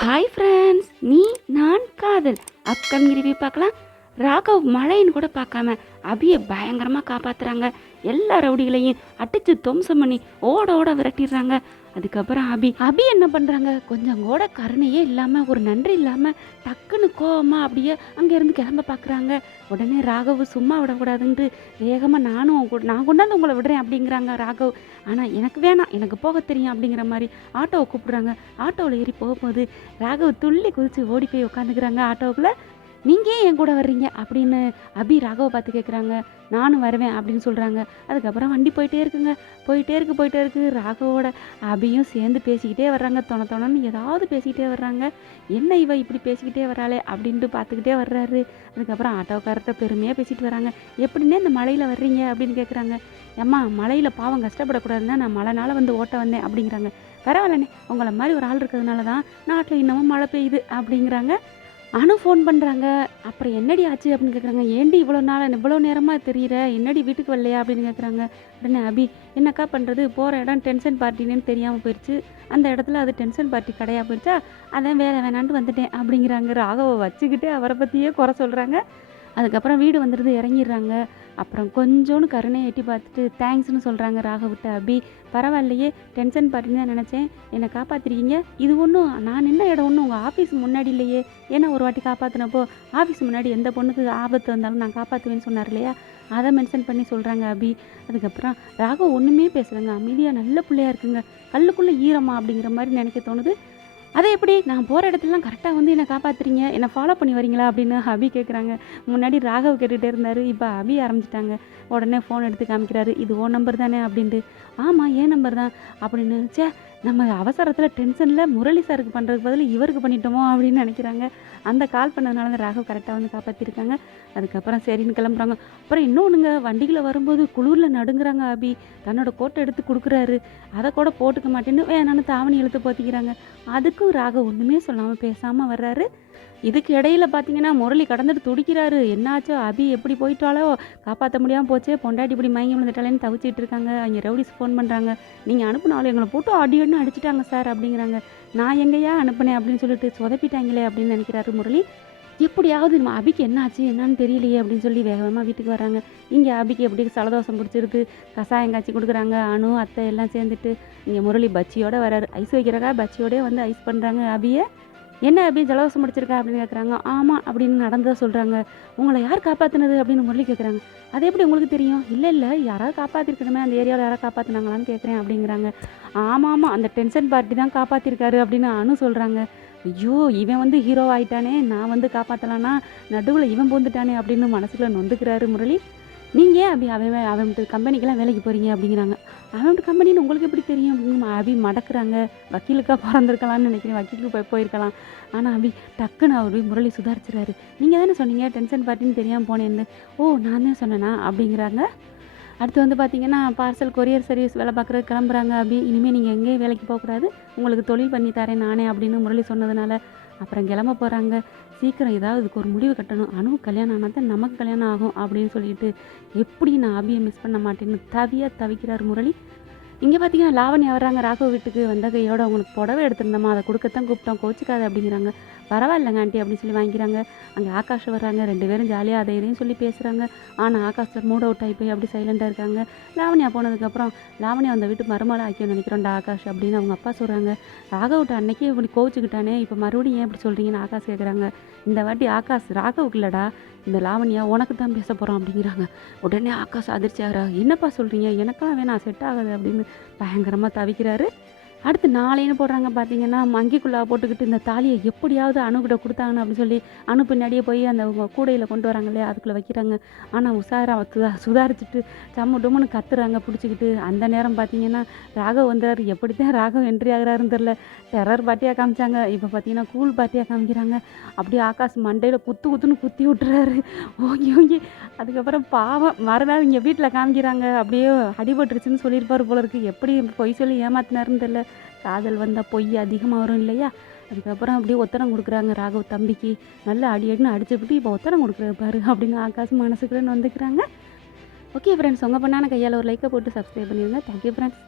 Hi friends நீ நான் காதல். அப்கமிங் ரிவ்யூ பார்க்கலாம். ராகவ் மழைன்னு கூட பார்க்காம அபியை பயங்கரமாக காப்பாற்றுறாங்க எல்லா ரவுடிகளையும் அடித்து துவம்சம் பண்ணி ஓட ஓட விரட்டிடுறாங்க. அதுக்கப்புறம் அபி. அபி என்ன பண்ணுறாங்க கொஞ்சம் கூட கருணையே இல்லாமல் ஒரு நன்றி இல்லாமல் டக்குன்னு கோவமாக அப்படியே அங்கேருந்து கிளம்ப பார்க்குறாங்க உடனே ராகவ் சும்மா விடக்கூடாதுன்ட்டு வேகமாக நானும் நான் கொண்டாந்து உங்களை விடுறேன் அப்படிங்கிறாங்க ராகவ். ஆனால் எனக்கு வேணாம் எனக்கு போக தெரியும் அப்படிங்கிற மாதிரி ஆட்டோவை கூப்பிடுறாங்க. ஆட்டோவில் ஏறி போகும்போது ராகவ் துள்ளி குதித்து ஓடி போய் உட்காந்துக்கிறாங்க ஆட்டோவுக்குள்ள. நீங்கள் ஏன் என் கூட வர்றீங்க? அப்படின்னு அபி ராகவை பார்த்து கேட்குறாங்க நானும் வருவேன் அப்படின்னு சொல்கிறாங்க அதுக்கப்புறம் வண்டி போயிட்டே இருக்குங்க. போயிட்டே இருக்கு போயிட்டே இருக்கு. ராகவோட அபியும் சேர்ந்து பேசிக்கிட்டே வர்றாங்க. தொண தொணன்னு ஏதாவது பேசிக்கிட்டே வர்றாங்க. என்ன இவ இப்படி பேசிக்கிட்டே வராளே அப்படின்ட்டு பார்த்துக்கிட்டே வர்றாரு. அதுக்கப்புறம் ஆட்டோக்காரர்கிட்ட பெருமையாக பேசிட்டு வராங்க. எப்படின்னே இந்த மழையில் வர்றீங்க? அப்படின்னு கேட்குறாங்க ஏம்மா மழையில் பாவம் கஷ்டப்படக்கூடாதுன்னு தான் நான் மழைனால வந்து ஓட்ட வந்தேன் அப்படிங்கிறாங்க. பரவாயில்லண்ணே. உங்களை மாதிரி ஒரு ஆள் இருக்கிறதுனால தான் நாட்டில் இன்னமும் மழை பெய்யுது அப்படிங்கிறாங்க. ஆனால் ஃபோன் பண்ணுறாங்க அப்புறம் என்னடி ஆச்சு அப்படின்னு கேட்குறாங்க ஏண்டி இவ்வளோ நாள் இவ்வளோ நேரமாக தெரியுற? என்னடி வீட்டுக்கு வரலையா அப்படின்னு கேட்குறாங்க உடனே அபி என்னக்கா பண்ணுறது போகிற இடம் டென்ஷன் பார்ட்டின்னு தெரியாமல் போயிடுச்சு அந்த இடத்துல அது டென்ஷன் பார்ட்டி கடையாக போயிடுச்சா அதான் வேலை வேணான்ட்டு வந்துட்டேன் அப்படிங்கிறாங்க. ராகவை வச்சுக்கிட்டு அவரை பற்றியே குறை சொல்கிறாங்க அதுக்கப்புறம் வீடு வந்துடுது இறங்கிடுறாங்க. அப்புறம் கொஞ்சோன்னு கருணையை எட்டி பார்த்துட்டு தேங்க்ஸ்னு சொல்கிறாங்க ராகவிட்ட அபி பரவாயில்லையே டென்ஷன் பார்ட்டின்னு தான் நினச்சேன். என்னை காப்பாற்றிருக்கீங்க இது ஒன்றும் நான் என்ன இடம் ஒன்றும் உங்கள் ஆஃபீஸ் முன்னாடி இல்லையே. ஏன்னா ஒரு வாட்டி காப்பாற்றினப்போ ஆஃபீஸ் முன்னாடி எந்த பொண்ணுக்கு ஆபத்து வந்தாலும் நான் காப்பாற்றுவேன்னு சொன்னார் இல்லையா? அதை மென்ஷன் பண்ணி சொல்கிறாங்க அபி. அதுக்கப்புறம் ராகவ் ஒன்றுமே பேசுகிறாங்க அமைதியாக நல்ல பிள்ளையா இருக்குங்க. கல்லுக்குள்ளே ஈரமா? அப்படிங்கிற மாதிரி நினைக்க தோணுது. அதை எப்படி? நான் போகிற இடத்துலலாம் கரெக்டாக வந்து என்னை காப்பாற்றுறீங்க என்னை ஃபாலோ பண்ணி வரீங்களா? அப்படின்னு அபி கேட்குறாங்க முன்னாடி ராகவ் கேட்டுகிட்டே இருந்தார். இப்போ அபி ஆரம்பிச்சிட்டாங்க. உடனே ஃபோன் எடுத்து காமிக்கிறாரு. இது ஓ நம்பர் தானே? அப்படின்ட்டு. ஆமாம் ஏன் நம்பர் தான். அப்படின்னு சே நம்ம அவசரத்தில் டென்ஷனில் முரளி சாருக்கு பண்ணுறதுக்கு பதில் இவருக்கு பண்ணிட்டோமோ அப்படின்னு நினைக்கிறாங்க. அந்த கால் பண்ணதுனால தான் ராகவ் கரெக்டாக வந்து காப்பாற்றிருக்காங்க அதுக்கப்புறம் சரின்னு கிளம்புறாங்க. அப்புறம் இன்னொன்றுங்க வண்டிகளை வரும்போது குளிரில் நடுங்குறாங்க அபி. தன்னோட கோட்டை எடுத்து கொடுக்குறாரு. அதை கூட போட்டுக்க மாட்டேன்னு வேணான்னு தாவணி இழுத்து போத்திக்கிறாங்க. அதுக்கும் ராகவ் ஒன்றுமே சொல்லாமல் பேசாமல் வர்றாரு. இதுக்கு இடையில பார்த்தீங்கன்னா முரளி கடந்துட்டு துடிக்கிறாரு. என்னாச்சோ அபி எப்படி போயிட்டாலோ காப்பாற்ற முடியாமல் போச்சே பொண்டாட்டி இப்படி மயங்கி விழுந்துட்டாலேன்னு தவிச்சிட்டு இருக்காங்க. அங்கே ரவுடிஸ் ஃபோன் பண்ணுறாங்க நீங்கள் அனுப்பினாலும் எங்களை போட்டு அடி அடின்னு அடிச்சிட்டாங்க சார் அப்படிங்கிறாங்க. நான் எங்கேயா அனுப்புனேன் அப்படின்னு சொல்லிட்டு சொதப்பிட்டாங்களே அப்படின்னு நினைக்கிறாரு முரளி. எப்படியாவது நம்ம அபிக்கு என்னாச்சு என்னன்னு தெரியலையே அப்படின்னு சொல்லி வேகமாக வீட்டுக்கு வராங்க. இங்கே அபிக்கு எப்படி சலதோஷம் பிடிச்சிருக்கு? கசாயம் காய்ச்சி கொடுக்குறாங்க அணு அத்தை எல்லாம் சேர்ந்துட்டு. இங்கே முரளி பச்சியோடு வராரு. ஐஸ் வைக்கிறக்கா? பச்சியோடய வந்து ஐஸ் பண்ணுறாங்க அபியை. என்ன அப்படி ஜலதோஷம் முடிச்சிருக்கா? அப்படின்னு கேட்குறாங்க ஆமாம் அப்படின்னு நடந்ததை சொல்கிறாங்க உங்களை யார் காப்பாற்றினது அப்படின்னு முரளி கேட்குறாங்க அது எப்படி உங்களுக்கு தெரியும்? இல்லை இல்லை யாராவது காப்பாற்றிருக்கணுமே அந்த ஏரியாவில் யாராவது காப்பாற்றினாங்களான்னு கேட்குறேன் அப்படிங்கிறாங்க. ஆமாம் ஆமாம் அந்த டென்ஷன் பார்ட்டி தான் காப்பாற்றிருக்காரு அப்படின்னு அனு சொல்கிறாங்க ஐயோ இவன் வந்து ஹீரோ ஆயிட்டானே நான் வந்து காப்பாற்றலான்னா நடுவில் இவன் பூந்துட்டானே அப்படின்னு மனசுக்குள்ள நொந்துக்கிறாரு முரளி. நீங்கள் ஏன் அப்படி அவன் அவன் கம்பெனிக்கெல்லாம் வேலைக்கு போகிறீங்க அப்படிங்கிறாங்க. அவன் கம்பெனின்னு உங்களுக்கு எப்படி தெரியும்? அப்படின்னு அபி மடக்குறாங்க. வக்கீலுக்காக பிறந்திருக்கலாம்னு நினைக்கிறேன். வக்கீலுக்கு போய் போயிருக்கலாம். ஆனால் அபி டக்குன்னு அவர் போய் முரளி சுதாரிச்சிறாரு நீங்கள் தானே சொன்னீங்க டென்ஷன் பார்ட்டின்னு தெரியாமல் போனேன்னு. ஓ நான் தான் சொன்னேனா? அப்படிங்கிறாங்க. அடுத்து வந்து பார்த்தீங்கன்னா பார்சல் கொரியர் சர்வீஸ் வேலை பார்க்குறது கிளம்புறாங்க அபி. இனிமேல் நீங்கள் எங்கேயும் வேலைக்கு போகக்கூடாது. உங்களுக்கு தொழில் பண்ணி தரேன் நானே அப்படின்னு முரளி சொன்னதுனால அப்புறம் கிளம்ப போகிறாங்க சீக்கிரம் ஏதாவது இதுக்கு ஒரு முடிவு கட்டணும். அணு கல்யாணம் ஆனால் தான் நமக்கு கல்யாணம் ஆகும் அப்படின்னு சொல்லிட்டு எப்படி நான் அபியை மிஸ் பண்ண மாட்டேன்னு தவியாக தவிக்கிறார் முரளி. இங்கே பார்த்தீங்கன்னா லாவணி வர்றாங்க ராகவ் வீட்டுக்கு வந்த கையோட உங்களுக்கு புடவை எடுத்திருந்தோமா அதை கொடுக்கத்தான் கூப்பிட்டோம். கோச்சிக்காது அப்படிங்கிறாங்க. பரவாயில்லைங்க ஆண்டி அப்படின்னு சொல்லி வாங்கிக்கிறாங்க. அங்கே ஆகாஷ் வர்றாங்க ரெண்டு பேரும் ஜாலியாக அதை இதையும் சொல்லி பேசுகிறாங்க ஆனால் ஆகாஷ் மூட் அவுட் ஆகி போய் அப்படி சைலண்டாக இருக்காங்க. லாவணியா போனதுக்கப்புறம் லாவணியா அந்த வீட்டு மருமலை ஆக்கி நினைக்கிறோம்டா ஆகாஷ் அப்படின்னு அவங்க அப்பா சொல்கிறாங்க ராகவ்ட்ட அன்னைக்கே இப்படி கோவிச்சுக்கிட்டானே இப்போ மறுபடியும் ஏன் இப்படி சொல்கிறீங்கன்னு ஆகாஷ் கேட்குறாங்க இந்த வாட்டி ஆகாஷ் ராகவுக்கு இல்லைடா இந்த லாவண்யா உனக்கு தான் பேச போகிறோம் அப்படிங்கிறாங்க. உடனே ஆகாஷ் அதிர்ச்சி ஆகிறா என்னப்பா சொல்கிறீங்க எனக்கெல்லாம் வேணாம் செட் ஆகாது அப்படின்னு பயங்கரமாக தவிக்கிறாரு. அடுத்து நாளைன்னு போடுறாங்க பார்த்தீங்கன்னா மங்கிக்குள்ளா போட்டுக்கிட்டு இந்த தாலியை எப்படியாவது அணுகிட்ட கொடுத்தாங்கன்னு அப்படின்னு சொல்லி அணு பின்னாடியே போய் அந்த கூடையில் கொண்டு வராங்க இல்லையா? அதுக்குள்ளே வைக்கிறாங்க. ஆனால் உஷாரா சுதா சுதாரிச்சுட்டு சம்மு டொம்முன்னு கத்துறாங்க பிடிச்சிக்கிட்டு. அந்த நேரம் பார்த்தீங்கன்னா ராகவ் வந்தார். எப்படி தான் ராகவ் என்ட்ரி ஆகிறாருன்னு தெரில டெரர் பார்ட்டியாக காமிச்சாங்க. இப்போ பார்த்தீங்கன்னா கூல் பார்ட்டியாக காமிக்கிறாங்க. அப்படியே ஆகாஷ் மண்டையில் குத்து குத்துன்னு குத்தி விட்டுறாரு. ஓங்கி ஓங்கி. அதுக்கப்புறம் பாவம் மறுநாள் இங்கே வீட்டில் காமிக்கிறாங்க. அப்படியே அடிபட்டுருச்சுன்னு சொல்லியிருப்பாரு போல இருக்கு. எப்படி பொய் சொல்லி ஏமாத்தினாருன்னு தெரில காதல் வந்தால் பொய் அதிகமாக வரும் இல்லையா? அதுக்கப்புறம் அப்படியே ஒத்தனம் கொடுக்குறாங்க ராகவ் தம்பிக்கு. நல்லா அடி அடின்னு அடிச்சுப்பிட்டு இப்போ ஒத்தனம் கொடுக்குறாரு பாரு அப்படின்னு ஆகாசம் மனசுக்குன்னு வந்துக்கிறாங்க. ஓகே ஃப்ரெண்ட்ஸ் உங்கள் பண்ணான கையால் ஒரு லைக்கை போட்டு சப்ஸ்கிரைப் பண்ணிடுங்க. Thank you friends